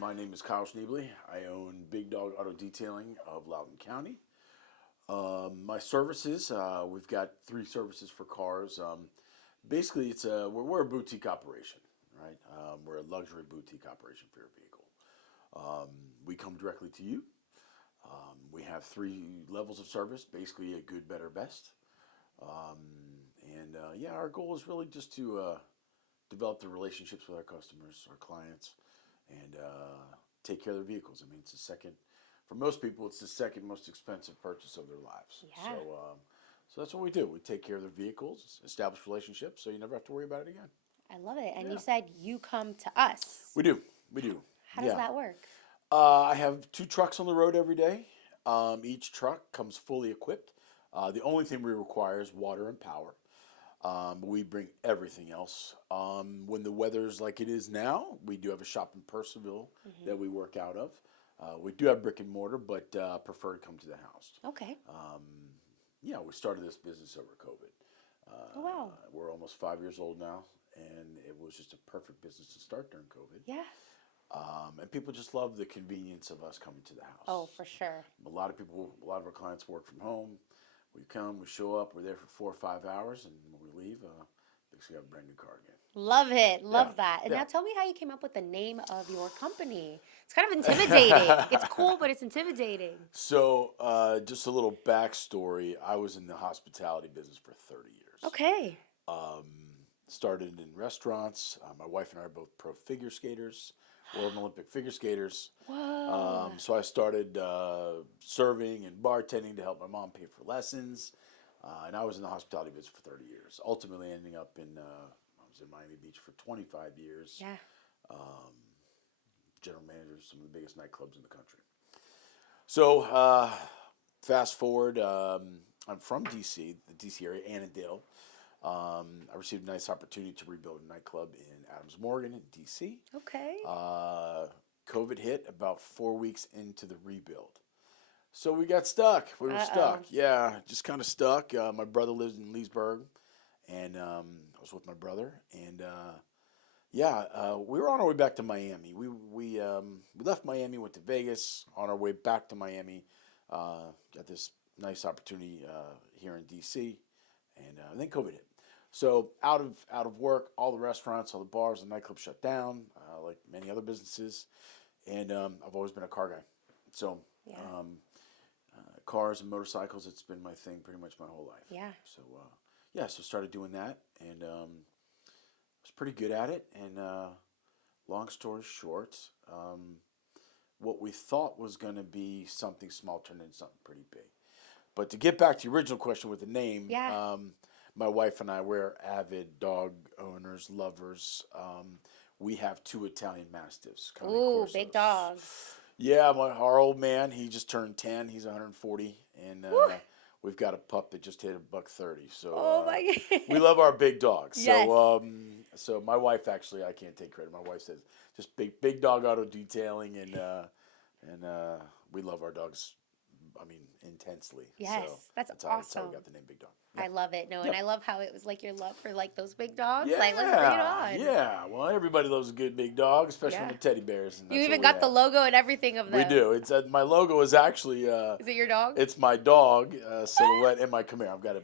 My name is Kyle Schneble. I own Big Dog Auto Detailing of Loudoun County. My services, we've got 3 services for cars. Basically, we're a boutique operation, right? We're a luxury boutique operation for your vehicle. We come directly to you. We have 3 levels of service, basically a good, better, best. Our goal is really just to develop the relationships with our customers, our clients, and take care of their vehicles. I mean, for most people, it's the second most expensive purchase of their lives. Yeah. So that's what we do. We take care of their vehicles, establish relationships, so you never have to worry about it again. I love it. And Yeah. you said you come to us. We do. How does that work? I have 2 trucks on the road every day. Each truck comes fully equipped. The only thing we require is water and power. We bring everything else. When the weather's like it is now, we do have a shop in Purcellville that we work out of. We do have brick and mortar, but prefer to come to the house. Okay. We started this business over COVID. Oh, wow. We're almost 5 years old now, and it was just a perfect business to start during COVID. Yeah. And people just love the convenience of us coming to the house. Oh, for sure. A lot of our clients work from home. We come, we show up, we're there for 4 or 5 hours, and when we leave, basically have a brand new car again. Love it. Love that. And now tell me how you came up with the name of your company. It's kind of intimidating. It's cool, but it's intimidating. So, just a little backstory. I was in the hospitality business for 30 years. Okay. Started in restaurants. My wife and I are both pro figure skaters, world Olympic figure skaters. Whoa. So I started serving and bartending to help my mom pay for lessons. And I was in the hospitality business for 30 years, ultimately ending up I was in Miami Beach for 25 years. Yeah. General manager of some of the biggest nightclubs in the country. So fast forward, I'm from D.C., the D.C. area, Annandale. I received a nice opportunity to rebuild a nightclub in Adams Morgan in D.C. Okay. COVID hit about 4 weeks into the rebuild. So we got stuck. We were stuck. Yeah, just kind of stuck. My brother lives in Leesburg, and I was with my brother. And we were on our way back to Miami. We left Miami, went to Vegas. On our way back to Miami, got this nice opportunity here in D.C., and then COVID hit. So out of work, all the restaurants, all the bars, the nightclubs shut down, like many other businesses. And I've always been a car guy. So cars and motorcycles, it's been my thing pretty much my whole life. Yeah. So started doing that, and was pretty good at it. And long story short, what we thought was going to be something small turned into something pretty big. But to get back to the original question with the name, my wife and I, we're avid dog owners, lovers. We have 2 Italian Mastiffs. Ooh, big dogs. Yeah, our old man, he just turned 10. He's 140. And we've got a pup that just hit $130. So oh, my God. We love our big dogs. Yes. So my wife, actually, I can't take credit. My wife says just big dog auto detailing. And we love our dogs, I mean, intensely. Yes, so that's awesome. awesome. That's how we got the name Big Dog. I love it. No, and I love how it was like your love for like those big dogs. Yeah, Like, let's bring it on. Yeah, well, everybody loves a good big dog, especially with teddy bears. And you even got the logo and everything of them. We do. It's my logo is actually. Is it your dog? It's my dog silhouette and my Camaro. I've got a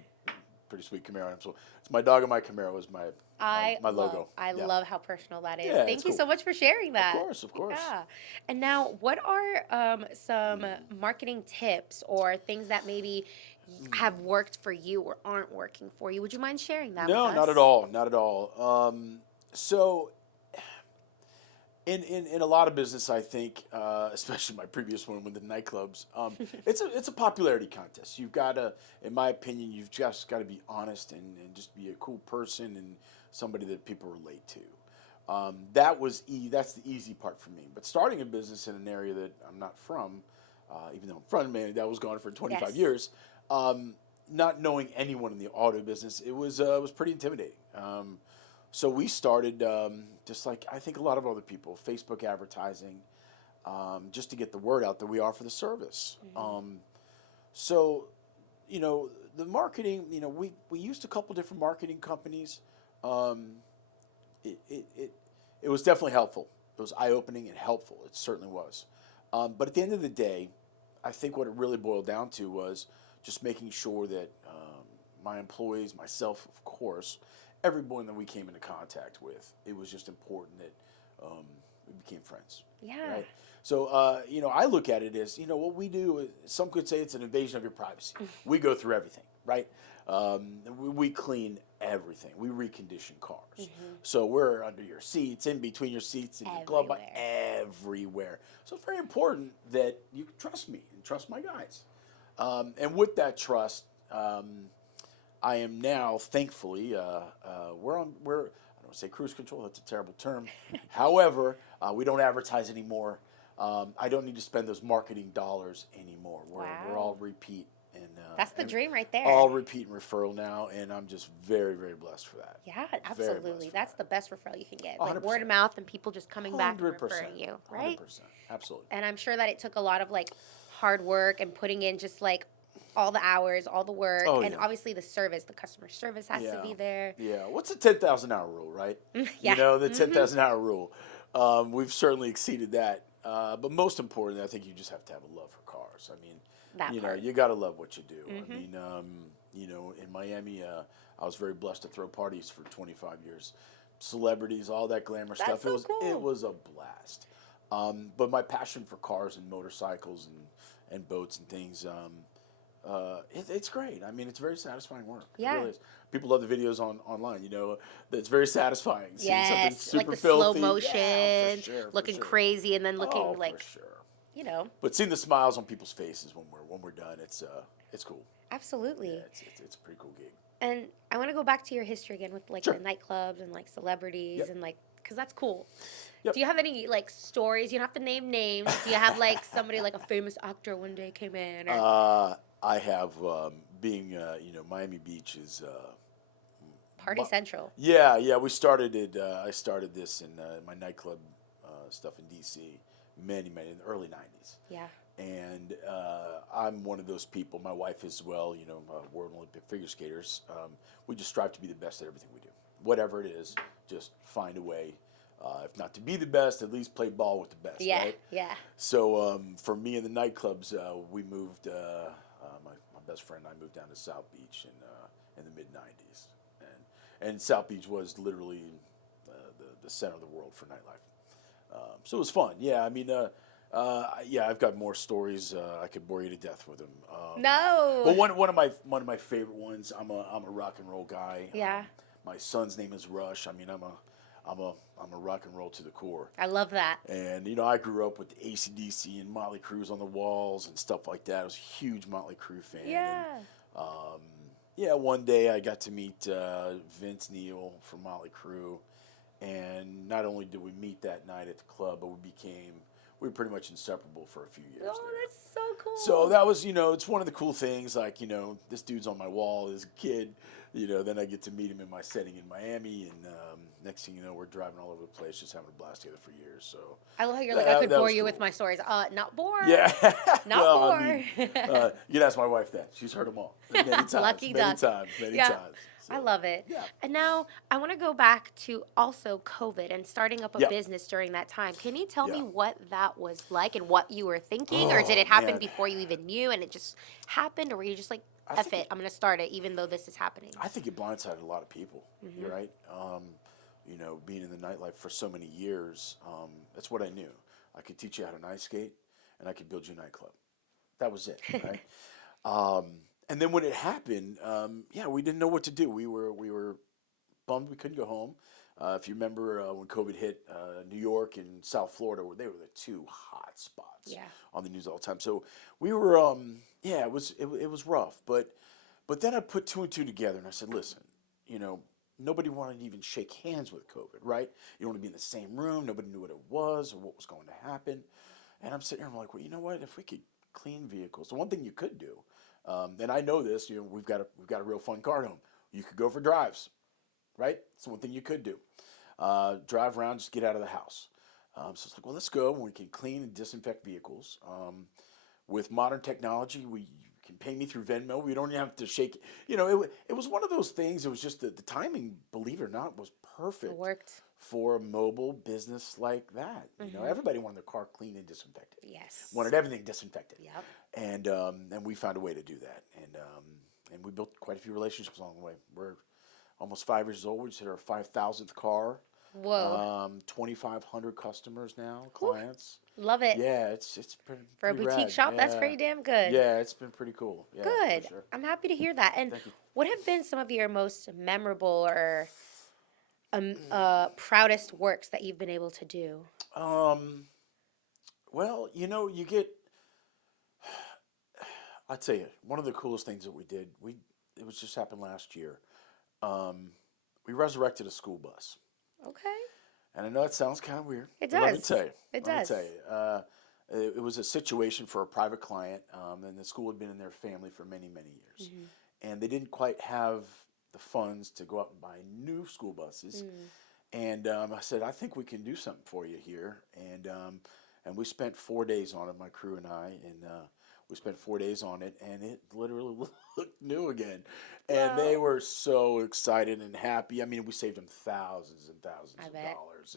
pretty sweet Camaro. So it's my dog and my Camaro is my logo. I love how personal that is. Yeah, Thank you so much for sharing that. Of course. Yeah. And now, what are some marketing tips or things that maybe have worked for you or aren't working for you? Would you mind sharing that with us? No, not at all. Not at all. So in a lot of business, I think, especially my previous one with the nightclubs, it's a popularity contest. You've got to, in my opinion, you've just got to be honest and just be a cool person and somebody that people relate to. That's the easy part for me. But starting a business in an area that I'm not from, even though I'm from man, that was gone for 25 years. Not knowing anyone in the auto business, it was pretty intimidating. So we started, just like I think a lot of other people, Facebook advertising, just to get the word out that we offer the service. So, the marketing, we used a couple different marketing companies. It was definitely helpful. was eye-opening and helpful. It certainly was. But at the end of the day, I think what it really boiled down to was just making sure that my employees, myself, of course, everyone that we came into contact with, it was just important that we became friends. Yeah. Right? So, I look at it as, what we do, some could say it's an invasion of your privacy. We go through everything, right? We clean everything. We recondition cars. So we're under your seats, in between your seats, in your glove box, everywhere. So it's very important that you trust me and trust my guys. And with that trust, I am now, thankfully, we're I don't want to say cruise control, that's a terrible term. However, we don't advertise anymore. I don't need to spend those marketing dollars anymore. We're all repeat. And, that's the dream right there. All repeat and referral now, and I'm just very, very blessed for that. Yeah, absolutely. That's the best referral you can get. 100%. Like word of mouth and people just coming back and 100%. referring you, right? 100%. Absolutely. And I'm sure that it took a lot of like hard work and putting in just like all the hours, all the work, and obviously the service, the customer service has to be there. Yeah. What's the 10,000 hour rule, right? Yeah. The 10,000 hour rule. We've certainly exceeded that. But most importantly, I think you just have to have a love for cars. I mean, you got to love what you do. I mean, in Miami, I was very blessed to throw parties for 25 years. Celebrities, all that glamour stuff. So cool. It was a blast. But my passion for cars and motorcycles and boats and things, it's great. I mean, it's very satisfying work. Yeah. It really is. People love the videos online. It's very satisfying. Yes, seeing something super like the filthy. slow motion, Yeah, for sure, looking crazy, and then looking like, for sure. But seeing the smiles on people's faces when we're done, it's cool. Absolutely. Yeah, it's a pretty cool gig. And I want to go back to your history again with like the nightclubs and like celebrities and like, because that's cool. Yep. Do you have any like stories? You don't have to name names. Do you have like somebody like a famous actor one day came in? Or? I have being Miami Beach is Party Central. Yeah. We started it. I started this in my nightclub stuff in DC, many in the early '90s. Yeah. And I'm one of those people. My wife as well. World Olympic figure skaters. We just strive to be the best at everything we do. Whatever it is, just find a way. If not to be the best, at least play ball with the best. Yeah. Right? Yeah. So for me in the nightclubs, we moved. My best friend and I moved down to South Beach in the mid '90s, and South Beach was literally the center of the world for nightlife. So it was fun. Yeah, I mean, I've got more stories. I could bore you to death with them. No. But one of my favorite ones. I'm a rock and roll guy. Yeah. My son's name is Rush. I mean, I'm a rock and roll to the core. I love that. And I grew up with AC/DC and Motley Crue's on the walls and stuff like that. I was a huge Motley Crue fan. Yeah. And, one day I got to meet Vince Neil from Motley Crue, and not only did we meet that night at the club, but we were pretty much inseparable for a few years. Oh, there. that's so cool. So that was, it's one of the cool things. Like, this dude's on my wall as a kid. Then I get to meet him in my setting in Miami, and next thing you know, we're driving all over the place, just having a blast together for years. So I love how you're like, I could bore you with my stories. Not bore. Yeah. Not well, bore. I mean, you can ask my wife that. She's heard them all. Many times. Lucky many duck. times. Many Yeah. times. So, I love it. Yeah. And now I want to go back to also COVID and starting up a Yeah. business during that time. Can you tell me Yeah. what that was like and what you were thinking? Or did it happen man. before you even knew and it just happened? Or were you just like, F it, I'm going to start it even though this is happening? I think it blindsided a lot of people. You're right. Being in the nightlife for so many years, that's what I knew. I could teach you how to ice skate, and I could build you a nightclub. That was it, right? And then when it happened, we didn't know what to do. We were bummed we couldn't go home. If you remember when COVID hit, New York and South Florida, they were the two hot spots on the news all the time. So we were, it was rough. But then I put two and two together, and I said, listen, nobody wanted to even shake hands with COVID, right? You don't want to be in the same room. Nobody knew what it was or what was going to happen. And I'm sitting here, I'm like, well, you know what? If we could clean vehicles, the one thing you could do, and I know this, we've got a real fun car at home. You could go for drives, right? It's one thing you could do. Drive around, just get out of the house. So it's like, well, let's go. We can clean and disinfect vehicles. With modern technology, we can pay me through Venmo. We don't have to shake. It was one of those things. It was just the timing, believe it or not, was perfect. It worked. For a mobile business like that. Everybody wanted their car clean and disinfected. Yes. Wanted everything disinfected. Yep. And we found a way to do that. And we built quite a few relationships along the way. We're almost 5 years old. We just hit our 5,000th car. Whoa. 2,500 customers now, clients. Love it. Yeah, it's been for a pretty boutique rad. shop. Yeah. That's pretty damn good. Yeah, it's been pretty cool. Yeah, Good. For sure. I'm happy to hear that. And Thank you. what have been some of your most memorable or proudest works that you've been able to do? Well, you get. I'll tell you, one of the coolest things that we did. It was just happened last year. We resurrected a school bus. Okay. And I know it sounds kind of weird. It but Let me does. tell you. It Let me does. tell you. It was a situation for a private client, and the school had been in their family for many, many years, and they didn't quite have the funds to go out and buy new school buses. And I said, I think we can do something for you here. And we spent 4 days on it, my crew and I, and we spent 4 days on it, and it literally looked new again. And they were so excited and happy. I mean, we saved them thousands and thousands of dollars.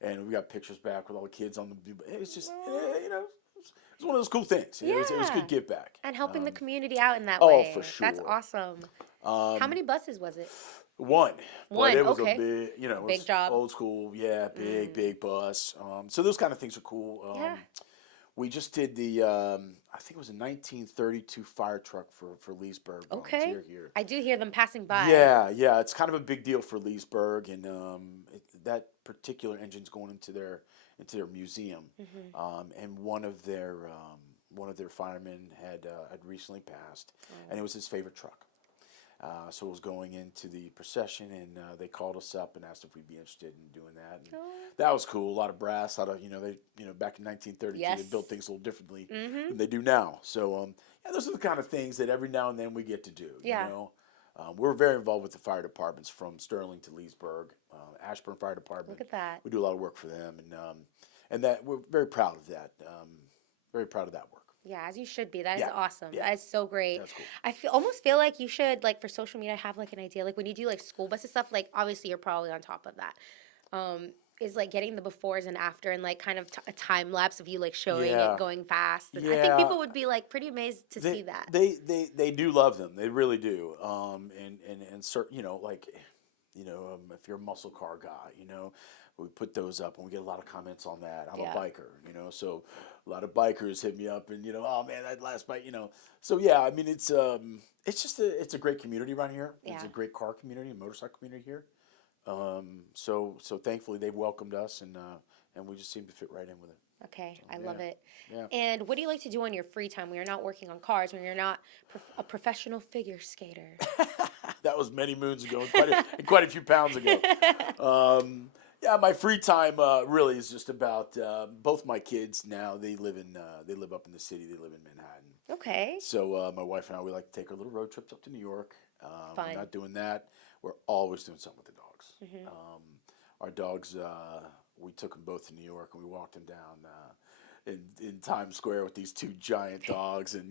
And we got pictures back with all the kids on the. It's just, it's one of those cool things. Yeah. It was good give back. And helping the community out in that way. Oh, for sure. That's awesome. How many buses was it? One. One, But it was okay. a big, it Big was job. old school, big bus. So those kind of things are cool. Yeah. We just did the, I think it was a 1932 fire truck for Leesburg volunteer here. I do hear them passing by. Yeah, it's kind of a big deal for Leesburg, and that particular engine's going into their museum. And one of their firemen had recently passed, and it was his favorite truck. So it was going into the procession, and they called us up and asked if we'd be interested in doing that. And that was cool. A lot of brass. A lot of back in 1932 they built things a little differently than they do now. So those are the kind of things that every now and then we get to do. Yeah. We're very involved with the fire departments from Sterling to Leesburg, Ashburn Fire Department. Look at that. We do a lot of work for them, and that we're very proud of that. Very proud of that work. Yeah, as you should be. That is awesome. Yeah. That is so great. That's cool. I almost feel like you should, like, for social media, have, like, an idea. Like, when you do, like, school buses stuff, like, obviously you're probably on top of that. Is, like, getting the befores and after and, like, kind of a time lapse of you, like, showing it going fast. And I think people would be, like, pretty amazed to see that. They do love them. They really do. And certain, if you're a muscle car guy, we put those up and we get a lot of comments on that. I'm a biker, so a lot of bikers hit me up and, oh man, that last bike, So yeah, I mean, it's just it's a great community around here. Yeah. It's a great car community, motorcycle community here. So thankfully they've welcomed us and we just seem to fit right in with it. Okay, I love it. Yeah. And what do you like to do on your free time when you're not working on cars, when you're not a professional figure skater? That was many moons ago, quite a few pounds ago. My free time really is just about both my kids now. They live up in the city. They live in Manhattan. Okay. So my wife and I, we like to take our little road trips up to New York. Fun. We're not doing that. We're always doing something with the dogs. Our dogs, we took them both to New York and we walked them down in Times Square with these two giant dogs, and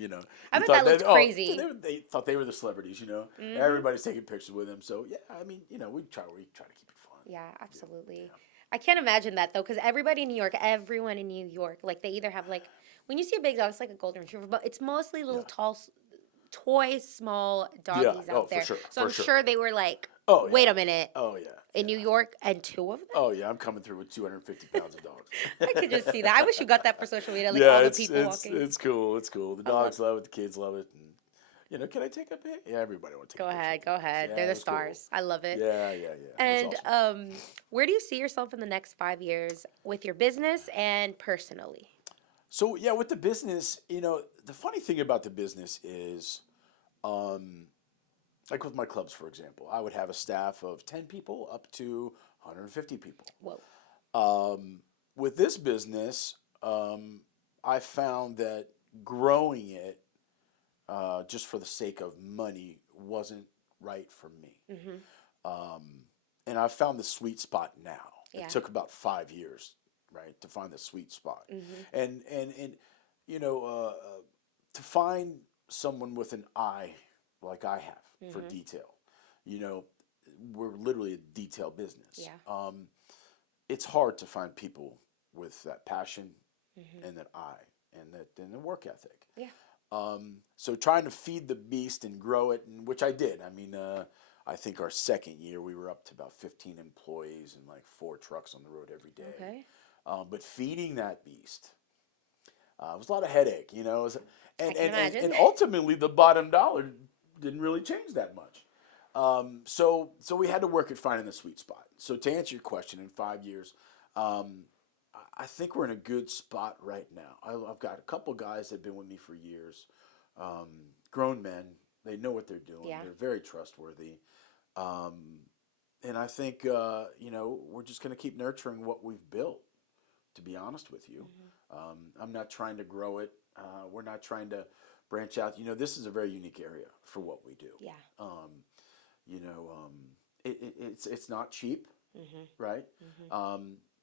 I bet that looked crazy. They thought they were the celebrities, Everybody's taking pictures with them. So yeah, I mean, we try to keep it fun. Yeah, absolutely. Yeah. I can't imagine that though, because everyone in New York, like they either have like, when you see a big dog, it's like a golden retriever, but it's mostly little tall, small doggies out there. For sure, so I'm sure they were like, oh, wait a minute. Oh yeah. In New York, and two of them? Oh yeah, I'm coming through with 250 pounds of dogs. I could just see that. I wish you got that for social media, like all the people walking. It's cool. It's cool. The dogs love it. The kids love it. And, can I take a pic? Yeah, everybody wants to take a picture. Go ahead. Yeah, They're the stars. Cool. I love it. Yeah. And awesome. Where do you see yourself in the next 5 years with your business and personally? So, yeah, with the business, the funny thing about the business is, like with my clubs, for example, I would have a staff of 10 people up to 150 people. Whoa. With this business, I found that growing it just for the sake of money wasn't right for me. And I found the sweet spot now. Yeah. It took about 5 years, right, to find the sweet spot. And to find someone with an eye like I have for detail. You know, we're literally a detail business. Yeah. It's hard to find people with that passion and that eye and the work ethic. Yeah. So trying to feed the beast and grow it, and which I did. I mean, I think our second year we were up to about 15 employees and like 4 trucks on the road every day. Okay. But feeding that beast was a lot of headache, you know. I can imagine. And ultimately the bottom dollar didn't really change that much. So we had to work at finding the sweet spot. So to answer your question, in 5 years, I think we're in a good spot right now. I've got a couple guys that have been with me for years, grown men. They know what they're doing. Yeah. They're very trustworthy. And I think, you know, we're just going to keep nurturing what we've built, to be honest with you. I'm not trying to grow it. We're not trying to branch out. You know, this is a very unique area for what we do. Yeah. You know, it's not cheap, right?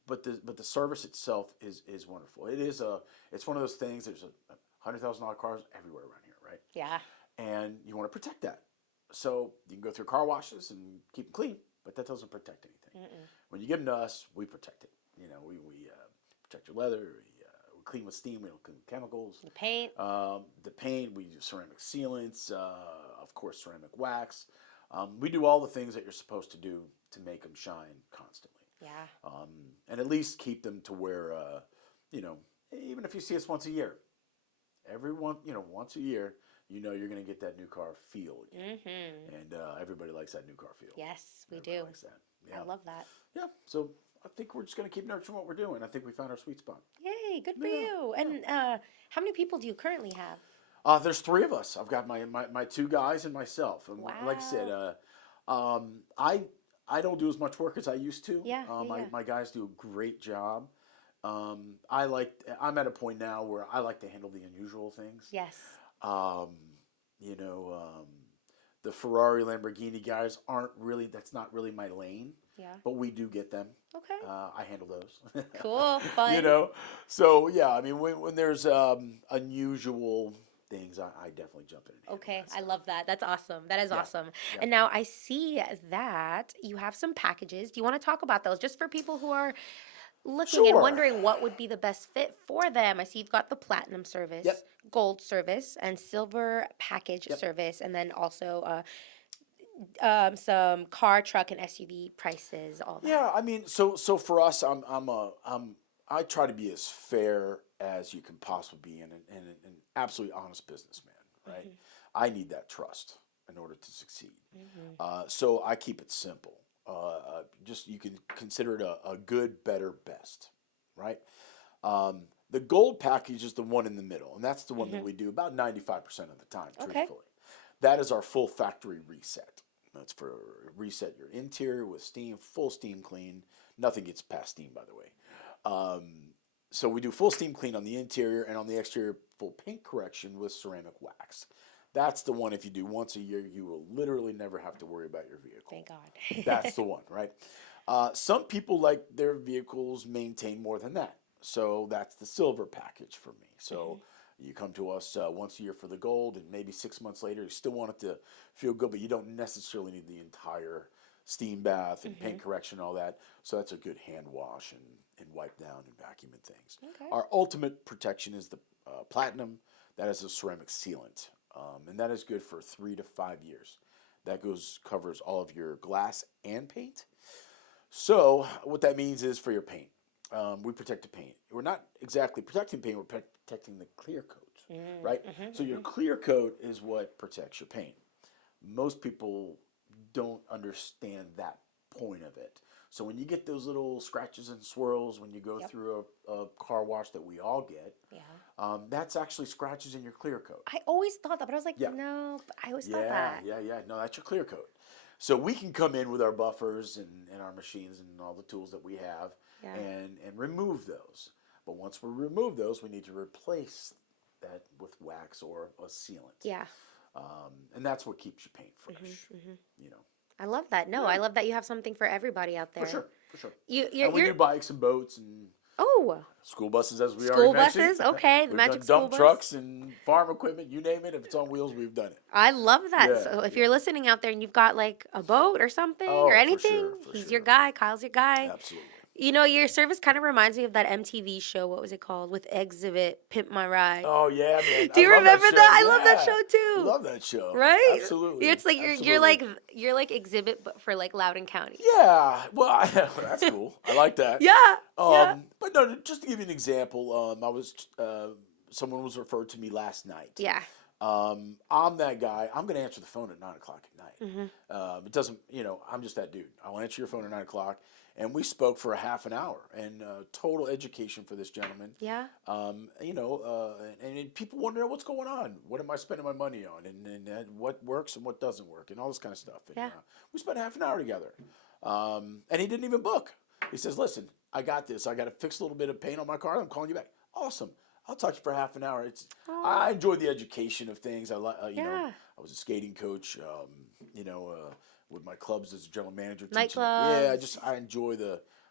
But the service itself is wonderful. It's one of those things. There's $100,000 cars everywhere around here, right? Yeah. And you want to protect that. So you can go through car washes and keep them clean, but that doesn't protect anything. When you give them to us, we protect it. You know, we protect your leather. We clean with steam. We don't clean with chemicals. The paint. The paint. We use ceramic sealants. Of course, ceramic wax. We do all the things that you're supposed to do to make them shine constantly. Yeah. And at least keep them to where, you know, even if you see us once a year, once a year, you know you're going to get that new car feel again. And everybody likes that new car feel. Yes, we Everybody do. likes that. Yeah. I love that. Yeah. So I think we're just going to keep nurturing what we're doing. I think we found our sweet spot. Yay, good for you. And how many people do you currently have? There's 3 of us. I've got my 2 guys and myself. And like I said, I don't do as much work as I used to. Yeah, My guys do a great job. I'm at a point now where I like to handle the unusual things. Yes. You know, the Ferrari, Lamborghini guys that's not really my lane. Yeah. But we do get them. Okay. I handle those. Cool. Fun. You know, so yeah, I mean, when there's unusual things, I definitely jump in. And Okay, that I love that. That's awesome. That is awesome. Yeah. And now I see that you have some packages. Do you want to talk about those just for people who are looking and Sure. wondering what would be the best fit for them? I see you've got the platinum service, Yep. gold service, and silver package service, and then also some car, truck, and SUV prices. All that. Yeah, I mean, so for us, I try to be as fair as you can possibly be and an absolutely honest businessman, right? I need that trust in order to succeed. So I keep it simple. Just you can consider it a good, better, best, right? The gold package is the one in the middle, and that's the one that we do about 95% of the time, truthfully. That is our full factory reset. That's for reset your interior with steam, full steam clean. Nothing gets past steam, by the way. So we do full steam clean on the interior, and on the exterior, full paint correction with ceramic wax. That's the one, if you do once a year, you will literally never have to worry about your vehicle. Thank God. That's the one, right? Some people like their vehicles maintained more than that. So that's the silver package for me. So you come to us once a year for the gold, and maybe 6 months later, you still want it to feel good, but you don't necessarily need the entire steam bath and paint correction and all that. So that's a good hand wash and wipe down and vacuum and things. Okay. Our ultimate protection is the platinum. That is a ceramic sealant. And that is good for 3 to 5 years. That covers all of your glass and paint. So what that means is for your paint, we protect the paint. We're not exactly protecting paint, we're protecting the clear coat, right? So your clear coat is what protects your paint. Most people don't understand that point of it. So when you get those little scratches and swirls when you go through a car wash that we all get, that's actually scratches in your clear coat. I always thought that, but I was like, no, but I always thought that. Yeah. No, that's your clear coat. So we can come in with our buffers and our machines and all the tools that we have and remove those. But once we remove those, we need to replace that with wax or a sealant. Yeah. And that's what keeps your paint fresh, you know. I love that. No, I love that you have something for everybody out there. For sure. We do bikes and boats and Oh, School buses, as we already school mentioned. buses. Okay, the We've magic done school dump bus. trucks and farm equipment, you name it. If it's on wheels, we've done it. I love that. Yeah, So if yeah. you're listening out there and you've got like a boat or something or Oh, for anything, sure, for he's sure. your guy. Kyle's your guy. Absolutely. You know, your service kind of reminds me of that MTV show. What was it called? With Exhibit, Pimp My Ride. Oh yeah, man. Do you I love remember that? that? I Show. love that Yeah. show too. Love that show. Right? Absolutely. It's like Absolutely. you're like Exhibit, but for like Loudoun County. Yeah. Well, that's cool. I like that. Yeah. Yeah. But no, just to give you an example, someone was referred to me last night. Yeah. I'm that guy. I'm going to answer the phone at 9:00 at night. Mm-hmm. It doesn't, I'm just that dude. I'll answer your phone at 9:00. And we spoke for a half an hour, and total education for this gentleman. Yeah. And people want to know what's going on. What am I spending my money on, and what works and what doesn't work, and all this kind of stuff. And, Yeah. We spent half an hour together, and he didn't even book. He says, "Listen, I got this. I got to fix a little bit of paint on my car. I'm calling you back." Awesome. I'll talk to you for half an hour. I enjoy the education of things. I I was a skating coach. With my clubs as a general manager. Teaching. Nightclubs.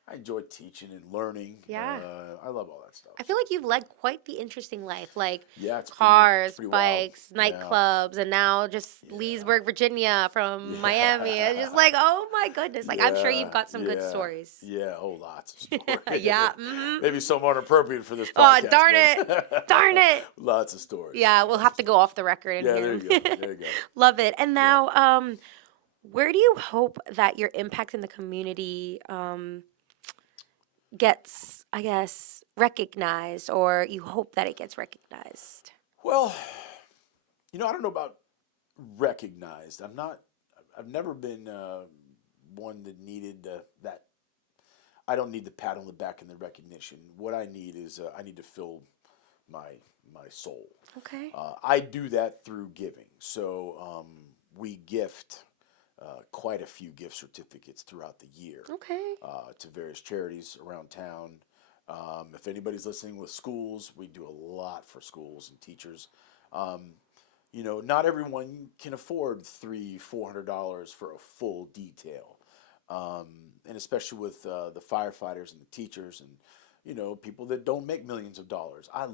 I enjoy teaching and learning. Yeah. I love all that stuff. I feel like you've led quite the interesting life, like It's cars, pretty bikes, wild. nightclubs, and now just Leesburg, Virginia from Miami. It's just like, oh my goodness. Like, I'm sure you've got some good stories. Yeah, lots of stories. Yeah. Mm-hmm. Maybe some inappropriate for this Oh, podcast. darn it. Darn it. Lots of stories. Yeah, we'll have to go off the record in Yeah, here. there you go. There you go. Love it. And now, where do you hope that your impact in the community gets, I guess, recognized, or you hope that it gets recognized? Well, I don't know about recognized. I've never been one that needed that. I don't need the pat on the back and the recognition. What I need is I need to fill my soul. Okay. I do that through giving. So we gift quite a few gift certificates throughout the year. Okay. To various charities around town. If anybody's listening with schools, we do a lot for schools and teachers. Not everyone can afford $300-$400 for a full detail. And especially with the firefighters and the teachers and, people that don't make millions of dollars. I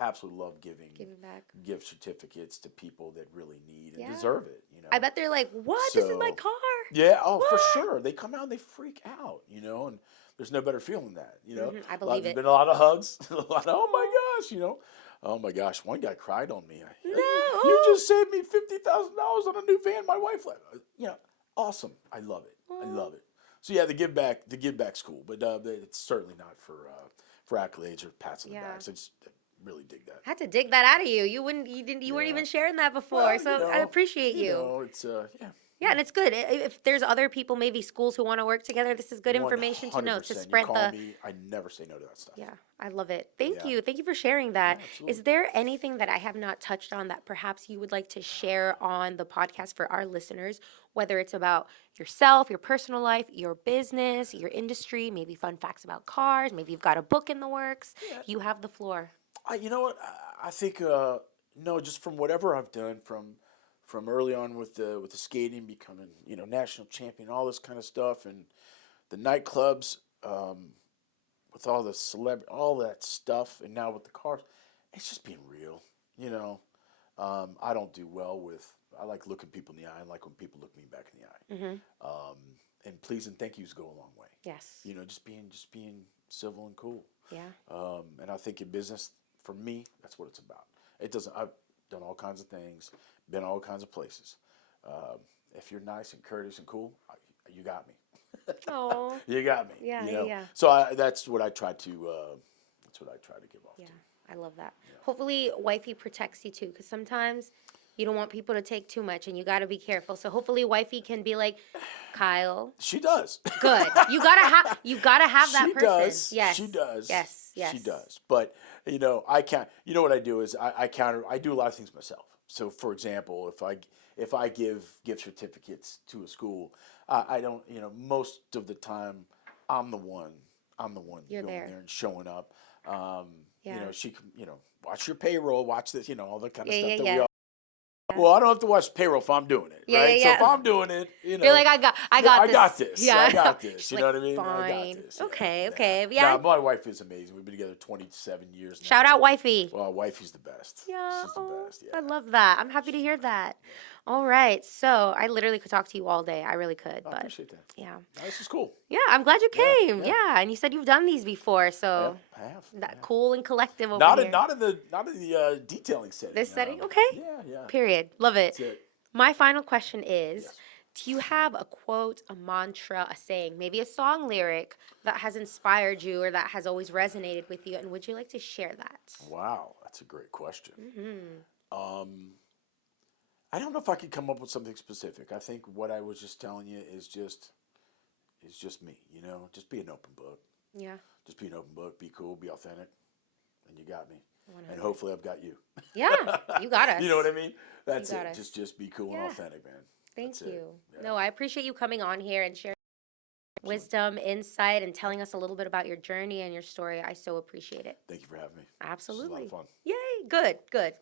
absolutely love giving back gift certificates to people that really need and deserve it. I bet they're like, what? This is my car. Yeah, what? For sure. They come out and they freak out, and there's no better feeling than that, Mm-hmm. I believe There's it. been a lot of hugs, a lot of, oh my gosh, Oh my gosh, one guy cried on me. No. You just saved me $50,000 on a new van my wife left. Awesome. I love it. I love it. So the give back's cool, but it's certainly not for accolades or pats on the backs. I just really dig that. I had to dig that out of you. You weren't even sharing that before, so I appreciate you. It's Yeah, and it's good. If there's other people, maybe schools who want to work together, this is good information to know to 100%. spread You call me, I never say no to that stuff. Yeah, I love it. Thank Yeah. you. Thank you for sharing that. absolutely. Is there anything that I have not touched on that perhaps you would like to share on the podcast for our listeners, whether it's about yourself, your personal life, your business, your industry, maybe fun facts about cars, maybe you've got a book in the works? Yeah. You have the floor. You know what? I think no, just from whatever I've done from early on with the skating, becoming national champion, all this kind of stuff, and the nightclubs, with all the all that stuff, and now with the cars, it's just being real. I don't do well with. I like looking people in the eye. I like when people look me back in the eye. Mm-hmm. And please and thank yous go a long way. Yes. Just being civil and cool. Yeah. And I think in business, for me, that's what it's about. I've done all kinds of things, been all kinds of places. If you're nice and courteous and cool, you got me. Oh. You got me. Yeah, yeah. So that's what I try to give off Yeah, to. I love that. Yeah. Hopefully, wifey protects you too, because sometimes you don't want people to take too much, and you got to be careful. So hopefully, wifey can be like, Kyle. She does. Good. You gotta have that She person. does. Yes. She does. Yes. Yes. She does. But I can't. what I do is I do a lot of things myself. So for example, if I give gift certificates to a school, I don't. Most of the time, I'm the one You're going there. there and showing up. Yeah. She can. Watch your payroll. Watch this. All the kind of Yeah, stuff yeah, that yeah. we all. Well, I don't have to watch payroll if I'm doing it, Yeah, right? yeah, So yeah. if I'm doing it, You're like, I got I this. got this. Yeah. I got this. She's You know like, what I mean? I fine. got this. Okay, Yeah. okay. Yeah. Nah, my wife is amazing. We've been together 27 years now. Shout out, wifey. Well, wifey's the best. Yeah, She's the best. Yeah. I love that. I'm happy to hear that. All right, so I literally could talk to you all day. I really could, I but appreciate that. yeah, No, this is cool. yeah. I'm glad you Yeah, came. yeah. Yeah, and you said you've done these before, so I have. that cool and collective over Not here. in the detailing setting. This setting, okay? Yeah, yeah. Period. Love it. That's it. My final question is. Yes. Do you have a quote, a mantra, a saying, maybe a song lyric that has inspired you or that has always resonated with you? And would you like to share that? Wow, that's a great question. Mm-hmm. I don't know if I could come up with something specific. I think what I was just telling you is just me. You know, just be an open book. Yeah. Just be an open book. Be cool. Be authentic. And you got me. 100. And hopefully I've got you. Yeah, you got us. You know what I mean? That's got it. us. Just be cool and authentic, man. Thank That's it. you. Yeah. No, I appreciate you coming on here and sharing wisdom, insight, and telling us a little bit about your journey and your story. I so appreciate it. Thank you for having me. Absolutely. This was a lot of fun. Yay. Good, good.